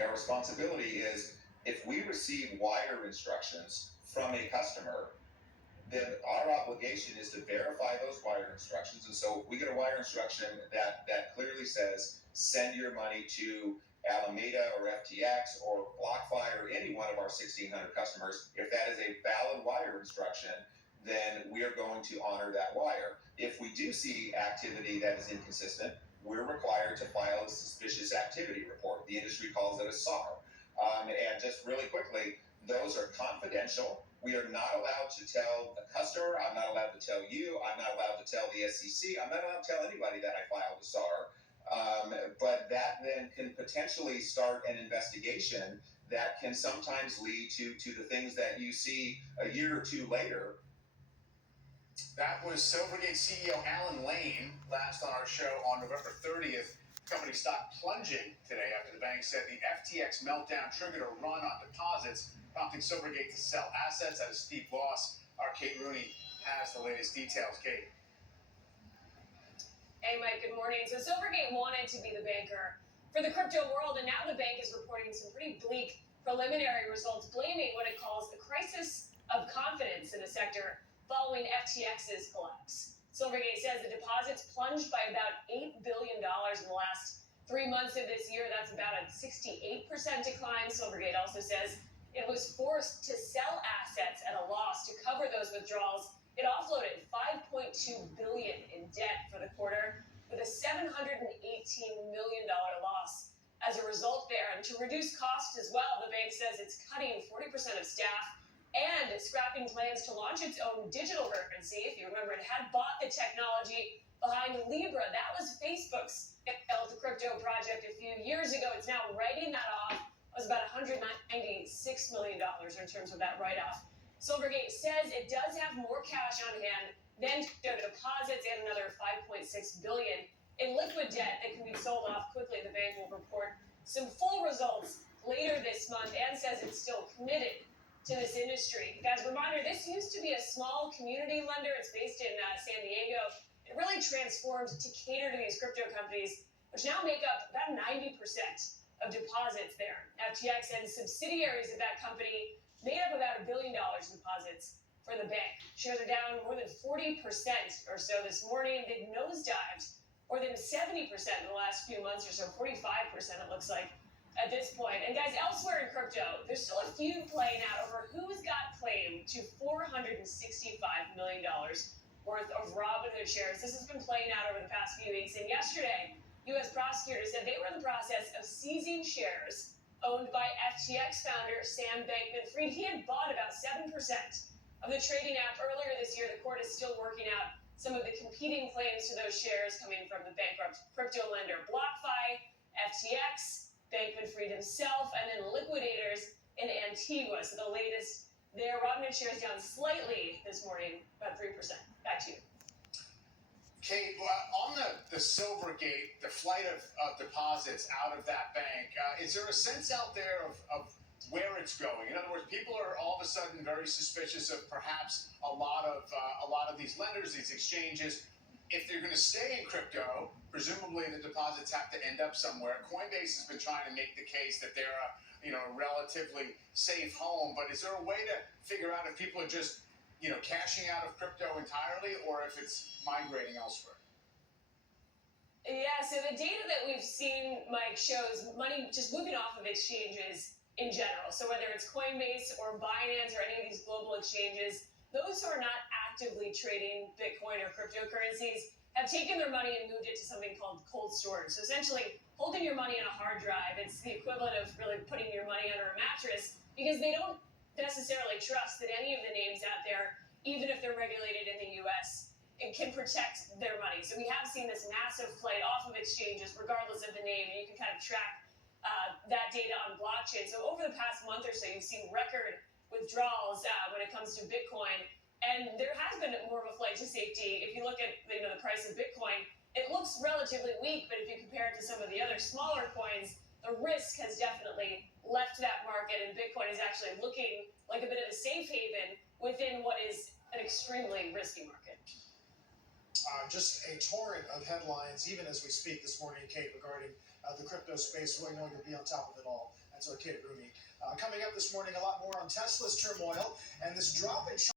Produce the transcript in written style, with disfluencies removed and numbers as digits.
Our responsibility is if we receive wire instructions from a customer, then our obligation is to verify those wire instructions. And so we get a wire instruction that clearly says send your money to Alameda or FTX or BlockFi or any one of our 1,600 customers. If that is a valid wire instruction, then we are going to honor that wire. If we do see activity that is inconsistent, we're required to file a suspicious activity report. The industry calls it a SAR. And just really quickly, those are confidential. We are not allowed to tell a customer. I'm not allowed to tell you. I'm not allowed to tell the SEC. I'm not allowed to tell anybody that I filed a SAR. But that then can potentially start an investigation that can sometimes lead to the things that you see a year or two later. That was Silvergate CEO Alan Lane last on our show on November 30th. Company stock plunging today after the bank said the FTX meltdown triggered a run on deposits, prompting Silvergate to sell assets at a steep loss. Our Kate Rooney has the latest details. Kate. Hey, Mike, good morning. So Silvergate wanted to be the banker for the crypto world, and now the bank is reporting some pretty bleak preliminary results, blaming what it calls the crisis of confidence in the sector following FTX's collapse. Silvergate says the deposits plunged by about $8 billion in the last 3 months of this year. That's about a 68% decline. Silvergate also says it was forced to sell assets at a loss to cover those withdrawals. It offloaded $5.2 billion in debt for the quarter, with a $718 million loss as a result there. And to reduce costs as well, the bank says it's cutting 40% of staff and scrapping plans to launch its own digital currency. If you remember, it had bought the technology behind Libra. That was Facebook's the crypto project a few years ago. It's now writing that off. It was about $196 million in terms of that write-off. Silvergate says it does have more cash on hand than deposits and another $5.6 billion in liquid debt that can be sold off quickly. The bank will report some full results later this month and says it's still committed to this industry. Guys, reminder, this used to be a small community lender. It's based in San Diego. It really transformed to cater to these crypto companies, which now make up about 90% of deposits there. FTX and subsidiaries of that company made up about $1 billion in deposits for the bank. Shares are down more than 40% or so this morning. They've nosedived more than 70% in the last few months or so, 45% it looks like at this point. And guys, elsewhere in crypto, there's still a feud playing out over who's got claim to $465 million worth of Robinhood shares. This has been playing out over the past few weeks. And yesterday, U.S. prosecutors said they were in the process of seizing shares owned by FTX founder Sam Bankman-Fried. He had bought about 7% of the trading app earlier this year. The court is still working out some of the competing claims to those shares coming from the bankrupt crypto lender BlockFi, FTX, Bankman-Fried himself, and then liquidators in Antigua. So the latest there, Robinhood shares down slightly this morning, about 3%. Back to you. Kate, on the Silvergate, the flight of deposits out of that bank, is there a sense out there of where it's going? In other words, people are all of a sudden very suspicious of perhaps a lot of these lenders, these exchanges. If they're going to stay in crypto, presumably the deposits have to end up somewhere. Coinbase has been trying to make the case that they're a relatively safe home, but is there a way to figure out if people are just cashing out of crypto entirely or if it's migrating elsewhere? Yeah, so the data that we've seen, Mike, shows money just moving off of exchanges in general. So whether it's Coinbase or Binance or any of these global exchanges, those who are not actively trading Bitcoin or cryptocurrencies have taken their money and moved it to something called cold storage. So essentially, holding your money on a hard drive, it's the equivalent of really putting your money under a mattress because they don't necessarily trust that any of the names out there, even if they're regulated in the U.S., it can protect their money. So we have seen this massive flight off of exchanges, regardless of the name, and you can kind of track that data on blockchain. So over the past month or so, you've seen record withdrawals when it comes to Bitcoin, and there has been more of a flight to safety. If you look at the price of Bitcoin, it looks relatively weak, but if you compare it to some of the other smaller coins, the risk has definitely left that market, and Bitcoin is actually looking like a bit of a safe haven within what is an extremely risky market. Just a torrent of headlines, even as we speak this morning, Kate, regarding the crypto space. Really know you'll be on top of it all That's okay, Rumi. Coming up this morning, a lot more on Tesla's turmoil and this drop in